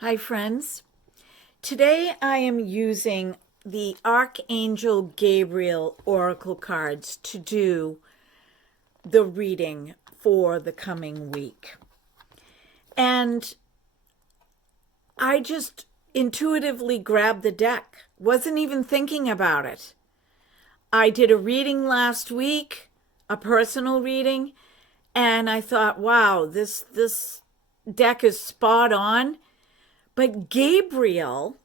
Hi, friends. Today I am using the Archangel Gabriel Oracle cards to do the reading for the coming week. And I just intuitively grabbed the deck, wasn't even thinking about it. I did a reading last week, a personal reading, and I thought, wow, this deck is spot on. But Gabriel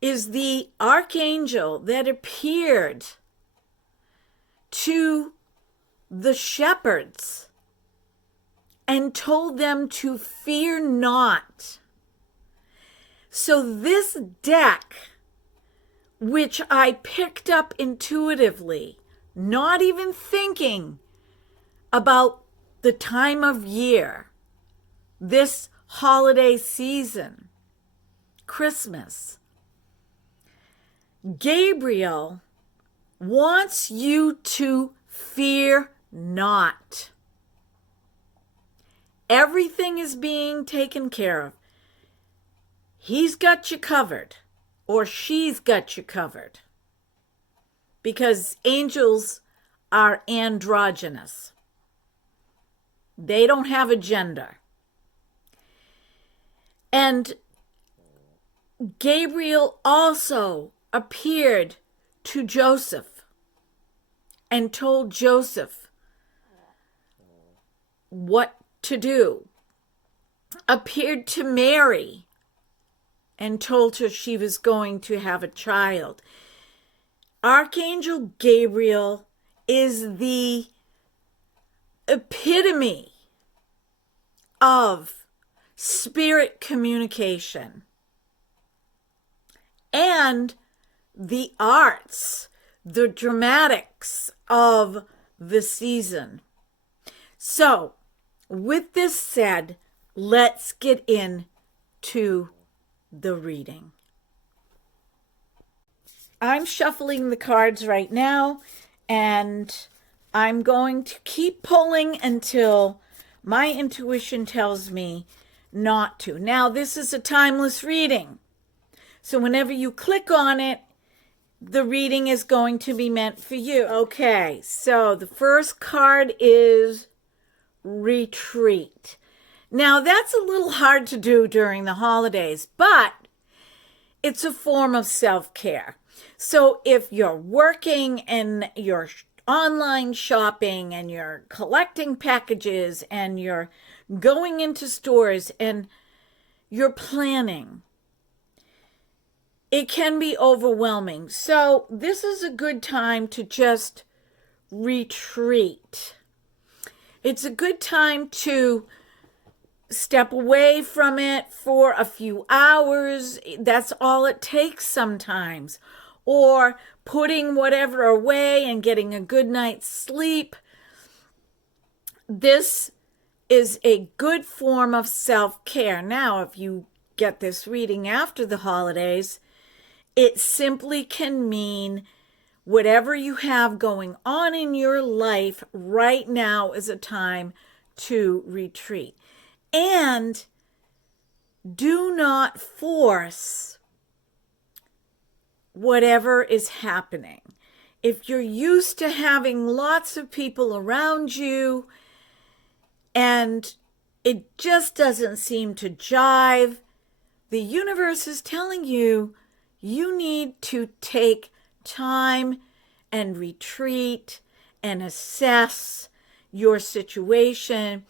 is the archangel that appeared to the shepherds and told them to fear not. So this deck, which I picked up intuitively, not even thinking about the time of year, this holiday season, Christmas, Gabriel wants you to fear not. Everything is being taken care of. He's got you covered, or she's got you covered, because angels are androgynous. They don't have a gender. And Gabriel also appeared to Joseph and told Joseph what to do. Appeared to Mary and told her she was going to have a child. Archangel Gabriel is the epitome of spirit communication and the arts, the dramatics of the season. So, with this said, let's get into the reading. I'm shuffling the cards right now, and I'm going to keep pulling until my intuition tells me not to. Now, this is a timeless reading. So whenever you click on it, the reading is going to be meant for you. Okay, so the first card is retreat. Now, that's a little hard to do during the holidays, but it's a form of self-care. So if you're working and you're online shopping and you're collecting packages and you're going into stores and you're planning, it can be overwhelming. So this is a good time to just retreat. It's a good time to step away from it for a few hours. That's all it takes sometimes. Or putting whatever away and getting a good night's sleep. This is a good form of self-care. Now, if you get this reading after the holidays, it simply can mean whatever you have going on in your life right now is a time to retreat. And do not force whatever is happening. If you're used to having lots of people around you and it just doesn't seem to jive, the universe is telling you you need to take time and retreat and assess your situation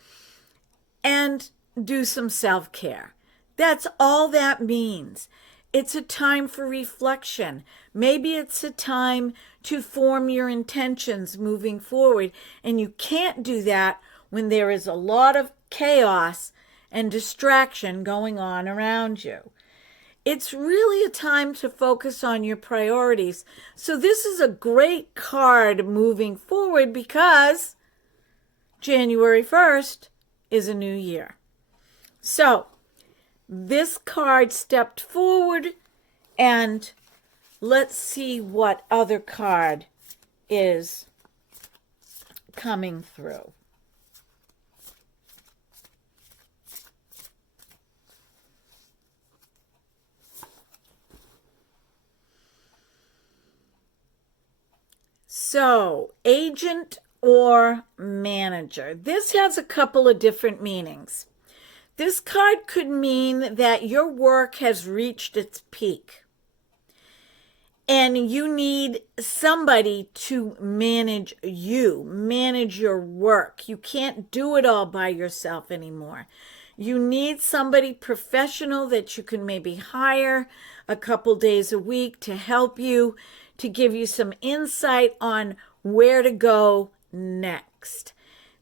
and do some self-care. That's all that means. It's a time for reflection. Maybe it's a time to form your intentions moving forward. And you can't do that when there is a lot of chaos and distraction going on around you. It's really a time to focus on your priorities. So this is a great card moving forward because January 1st is a new year. So this card stepped forward, and let's see what other card is coming through. So, agent or manager. This has a couple of different meanings. This card could mean that your work has reached its peak and you need somebody to manage you, manage your work. You can't do it all by yourself anymore. You need somebody professional that you can maybe hire a couple days a week to help you, to give you some insight on where to go next.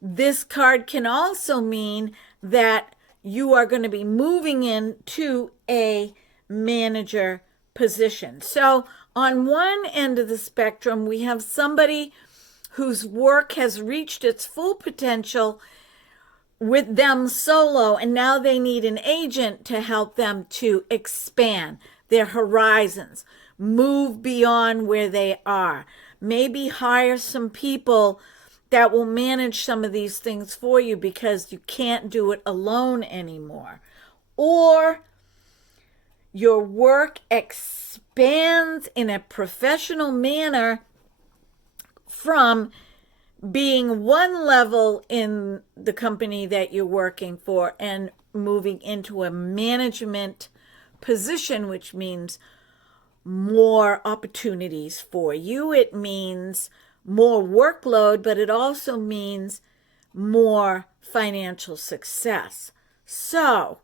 This card can also mean that you are going to be moving into a manager position. So on one end of the spectrum, we have somebody whose work has reached its full potential with them solo, and now they need an agent to help them to expand their horizons, move beyond where they are, maybe hire some people that will manage some of these things for you because you can't do it alone anymore. Or your work expands in a professional manner from being one level in the company that you're working for and moving into a management position, which means more opportunities for you. It means more workload, but it also means more financial success. So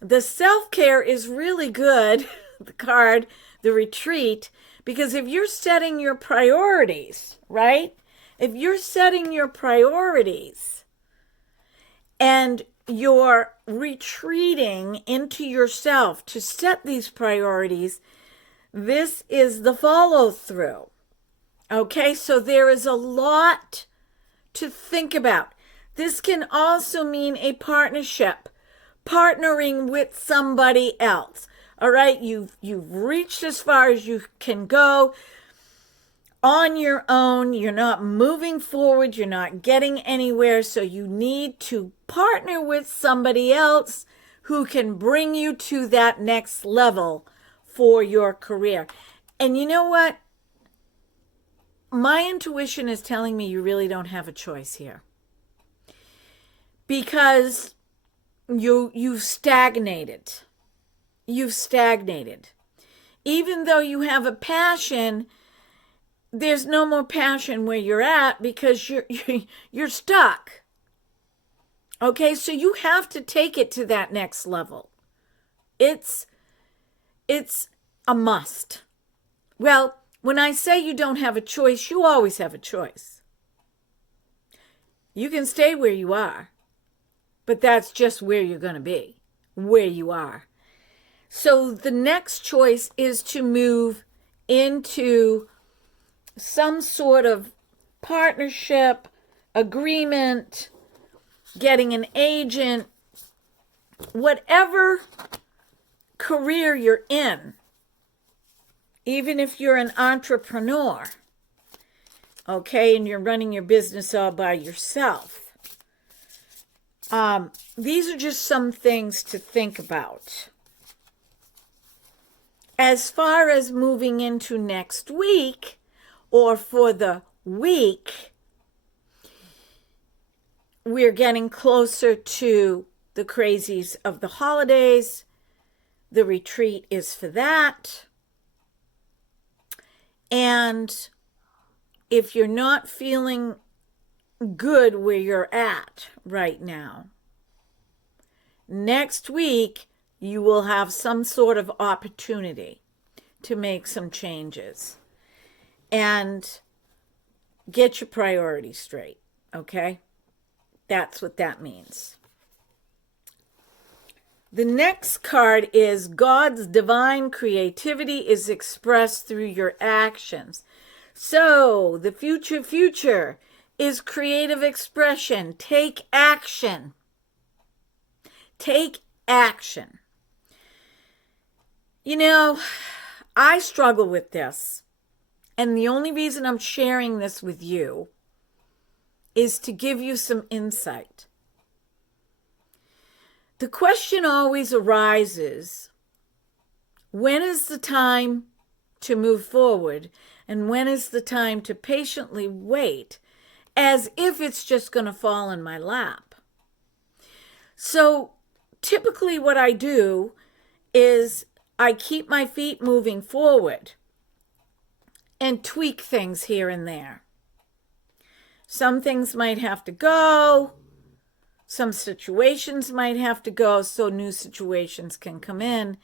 the self-care is really good, the card, the retreat, because if you're setting your priorities, right? If you're setting your priorities and you're retreating into yourself to set these priorities, this is the follow-through. Okay, so there is a lot to think about. This can also mean a partnership, partnering with somebody else. All right, you've reached as far as you can go on your own. You're not moving forward. You're not getting anywhere. So you need to partner with somebody else who can bring you to that next level for your career. And you know what? My intuition is telling me you really don't have a choice here, because you've stagnated. You've stagnated. Even though you have a passion, there's no more passion where you're at because you're stuck. Okay, so you have to take it to that next level. It's a must. Well, when I say you don't have a choice, you always have a choice. You can stay where you are, but that's just where you're going to be, where you are. So the next choice is to move into some sort of partnership, agreement, getting an agent, whatever career you're in. Even if you're an entrepreneur, okay, and you're running your business all by yourself. These are just some things to think about. As far as moving into next week, or for the week, we're getting closer to the crazies of the holidays. The retreat is for that. And if you're not feeling good where you're at right now, next week you will have some sort of opportunity to make some changes and get your priorities straight, okay? That's what that means. The next card is God's divine creativity is expressed through your actions. So the future is creative expression. Take action. Take action. You know, I struggle with this. And the only reason I'm sharing this with you is to give you some insight. The question always arises, when is the time to move forward? and when is the time to patiently wait as if it's just going to fall in my lap. So typically what I do is I keep my feet moving forward and tweak things here and there. Some things might have to go. Some situations might have to go so new situations can come in.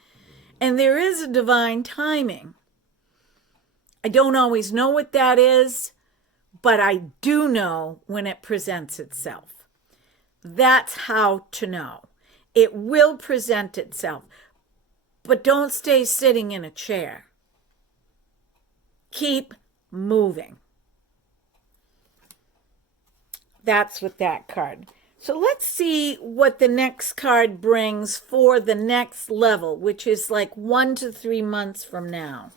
And there is a divine timing. I don't always know what that is, but I do know when it presents itself. That's how to know. It will present itself. But don't stay sitting in a chair. Keep moving. That's with that card. So let's see what the next card brings for the next level, which is like 1 to 3 months from now.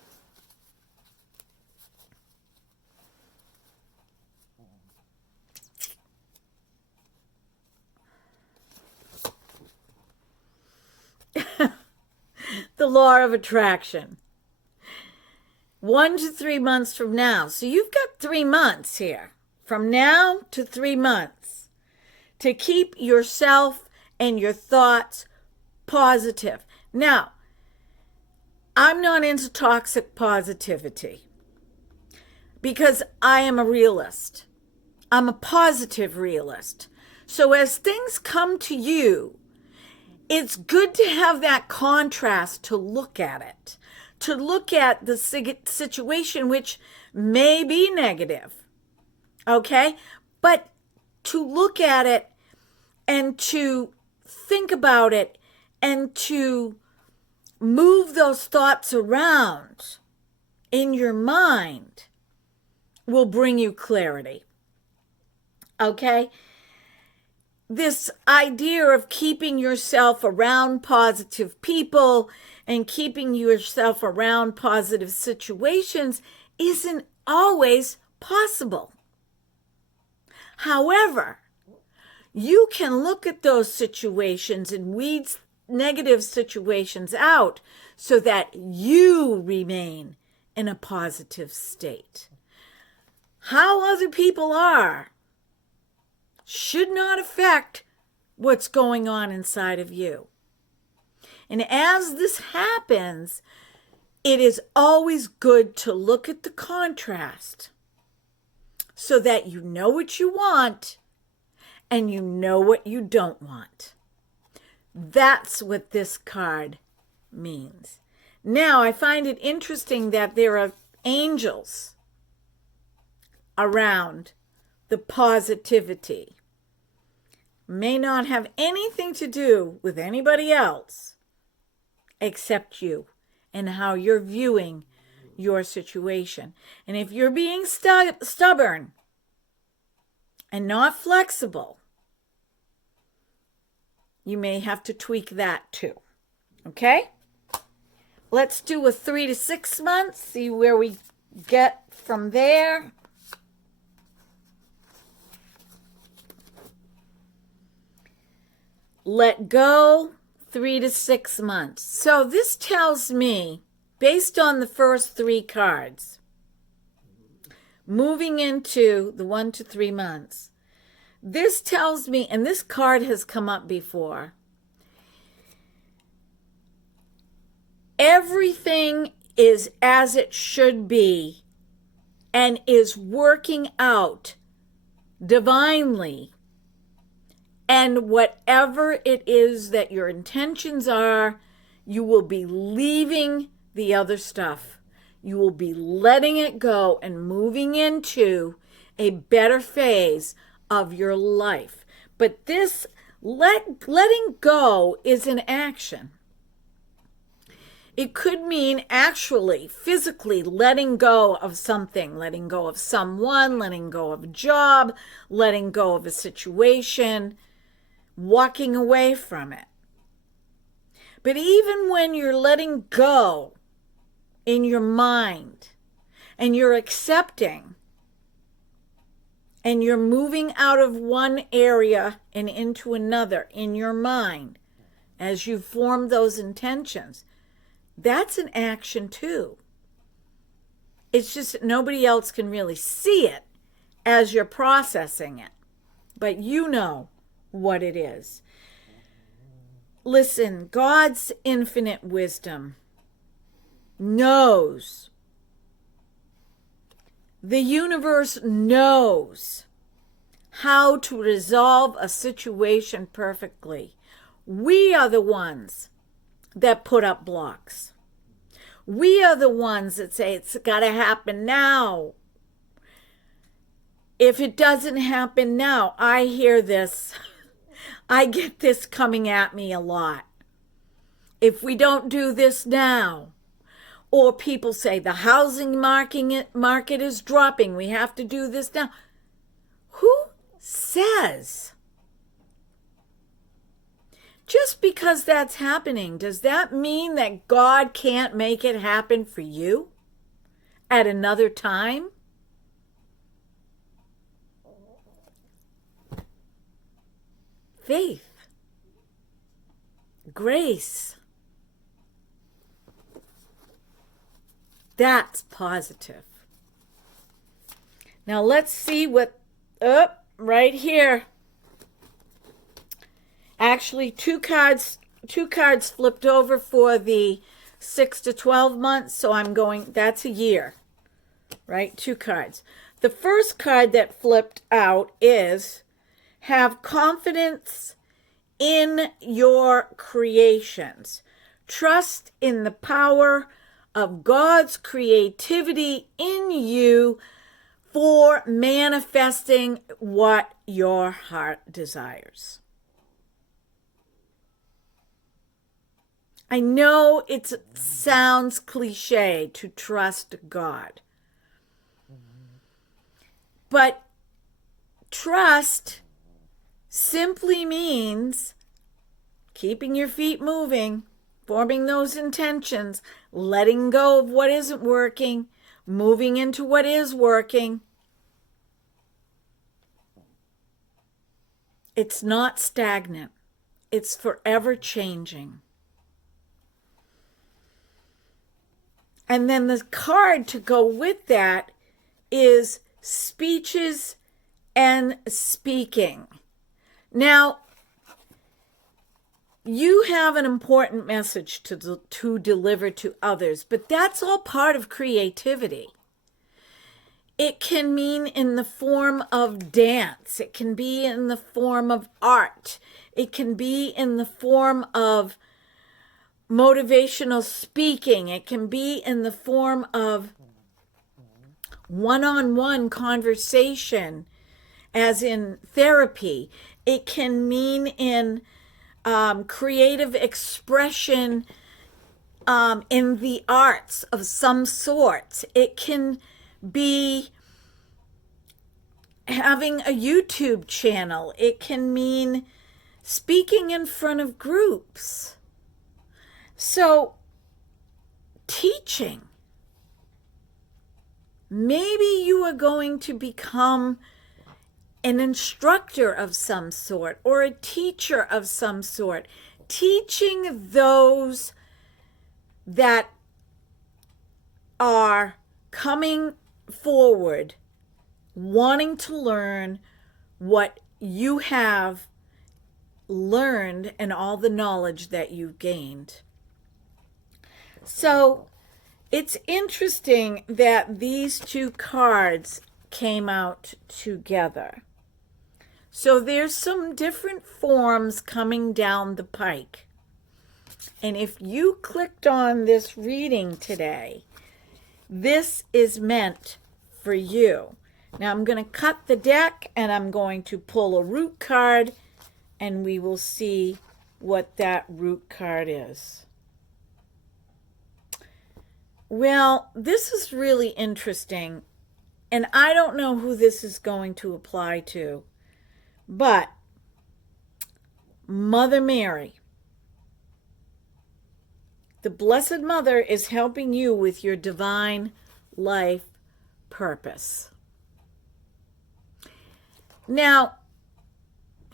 The law of attraction. 1 to 3 months from now. So you've got 3 months here. From now to 3 months. To keep yourself and your thoughts positive. Now, I'm not into toxic positivity. Because I am a realist. I'm a positive realist. So as things come to you, it's good to have that contrast to look at it, to look at the situation, which may be negative, okay? But to look at it and to think about it and to move those thoughts around in your mind will bring you clarity, okay? This idea of keeping yourself around positive people and keeping yourself around positive situations isn't always possible. However, you can look at those situations and weed negative situations out so that you remain in a positive state. How other people are should not affect what's going on inside of you. And as this happens, it is always good to look at the contrast so that you know what you want and you know what you don't want. That's what this card means. Now, I find it interesting that there are angels around the positivity. May not have anything to do with anybody else except you and how you're viewing your situation. And if you're being stubborn and not flexible, you may have to tweak that too. Okay? Let's do a 3 to 6 months, see where we get from there. Let go, 3 to 6 months. So this tells me, based on the first 3 cards, moving into the 1 to 3 months, this tells me, and this card has come up before, everything is as it should be and is working out divinely. And whatever it is that your intentions are, you will be leaving the other stuff. You will be letting it go and moving into a better phase of your life. But this letting go is an action. It could mean actually, physically letting go of something, letting go of someone, letting go of a job, letting go of a situation, walking away from it. But even when you're letting go in your mind and you're accepting and you're moving out of one area and into another in your mind as you form those intentions, that's an action too. It's just that nobody else can really see it as you're processing it. But you know what it is. Listen, God's infinite wisdom knows. The universe knows how to resolve a situation perfectly. We are the ones that put up blocks. We are the ones that say it's got to happen now. If it doesn't happen now, I hear this. I get this coming at me a lot. If we don't do this now, or people say the housing market is dropping, we have to do this now. Who says? Just because that's happening, does that mean that God can't make it happen for you at another time? Faith, grace, that's positive. Now let's see what, right here. Actually, two cards flipped over for the 6 to 12 months, so I'm going, that's a year, right? 2 cards. The first card that flipped out is have confidence in your creations. Trust in the power of God's creativity in you for manifesting what your heart desires. I know it sounds cliche to trust God, but trust simply means keeping your feet moving, forming those intentions, letting go of what isn't working, moving into what is working. It's not stagnant. It's forever changing. And then the card to go with that is speeches and speaking. Now, you have an important message to deliver to others, but that's all part of creativity. It can mean in the form of dance. It can be in the form of art. It can be in the form of motivational speaking. It can be in the form of one-on-one conversation, as in therapy. It can mean in creative expression in the arts of some sort. It can be having a YouTube channel. It can mean speaking in front of groups. So, teaching. Maybe you are going to become an instructor of some sort or a teacher of some sort, teaching those that are coming forward, wanting to learn what you have learned and all the knowledge that you've gained. So it's interesting that these 2 cards came out together. So there's some different forms coming down the pike. And if you clicked on this reading today, this is meant for you. Now I'm going to cut the deck and I'm going to pull a root card and we will see what that root card is. Well, this is really interesting, and I don't know who this is going to apply to, but Mother Mary, the Blessed Mother, is helping you with your divine life purpose. Now,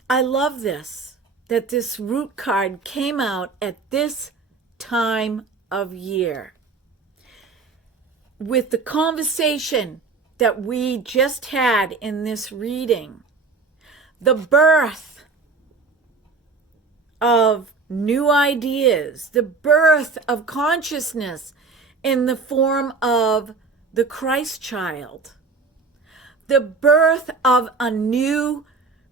I love this, that this root card came out at this time of year. with the conversation that we just had in this reading, the birth of new ideas, the birth of consciousness in the form of the Christ child, the birth of a new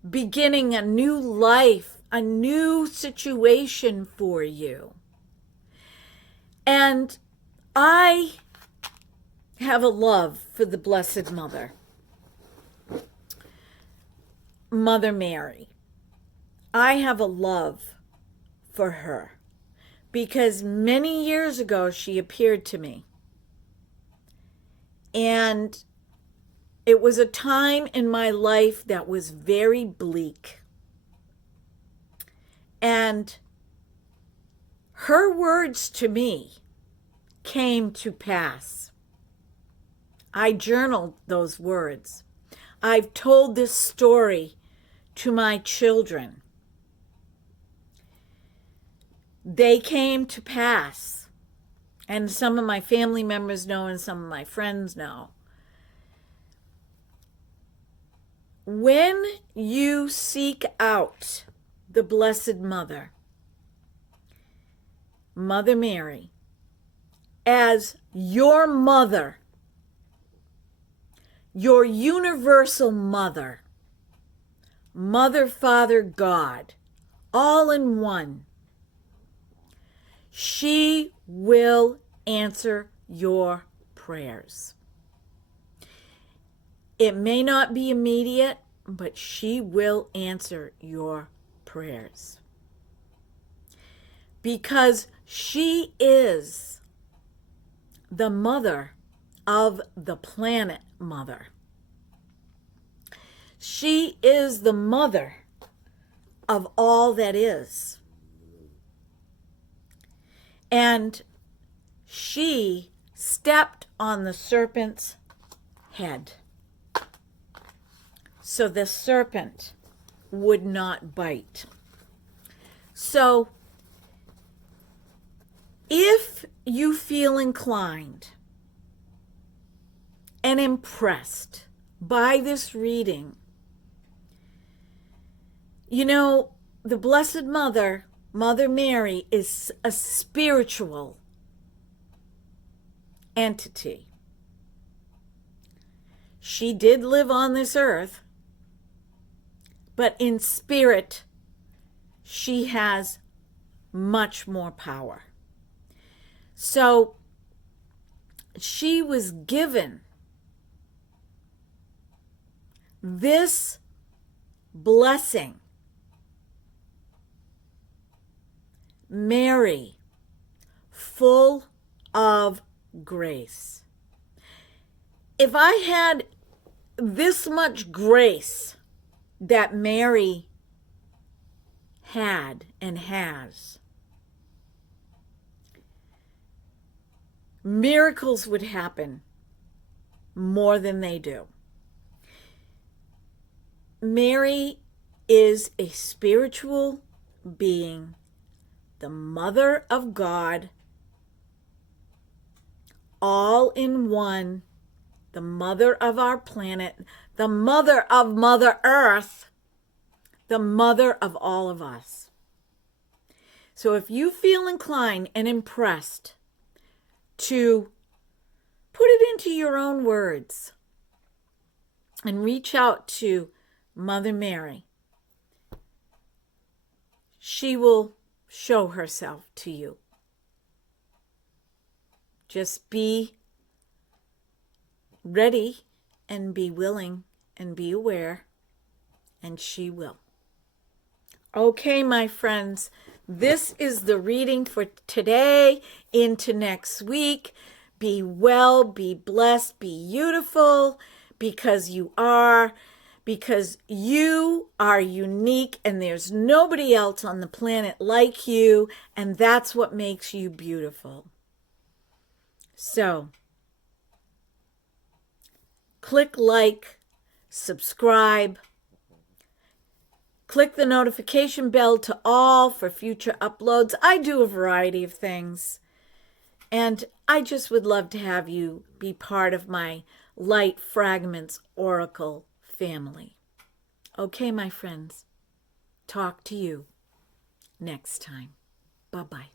beginning, a new life, a new situation for you. And I have a love for the Blessed Mother, Mother Mary. I have a love for her because many years ago she appeared to me. And it was a time in my life that was very bleak. And her words to me came to pass. I journaled those words. I've told this story to my children. They came to pass. And some of my family members know and some of my friends know. When you seek out the Blessed Mother, Mother Mary, as your mother, your universal mother, Mother, Father, God, all in one, she will answer your prayers. It may not be immediate, but she will answer your prayers. Because she is the mother of the planet Mother. She is the mother of all that is. And she stepped on the serpent's head, so the serpent would not bite. So if you feel inclined and impressed by this reading, you know, the Blessed Mother, Mother Mary, is a spiritual entity. She did live on this earth, but in spirit, she has much more power. So she was given this blessing. Mary, full of grace. If I had this much grace that Mary had and has, miracles would happen more than they do. Mary is a spiritual being, the Mother of God, all in one, the mother of our planet, the mother of Mother Earth, the mother of all of us. So if you feel inclined and impressed to put it into your own words and reach out to Mother Mary, she will show herself to you. Just be ready and be willing and be aware, and she will. Okay, my friends, this is the reading for today into next week. Be well, be blessed, be beautiful, because you are unique and there's nobody else on the planet like you, and that's what makes you beautiful. So, click like, subscribe, click the notification bell to all for future uploads. I do a variety of things. And I just would love to have you be part of my Light Fragments Oracle family. Okay, my friends, talk to you next time. Bye-bye.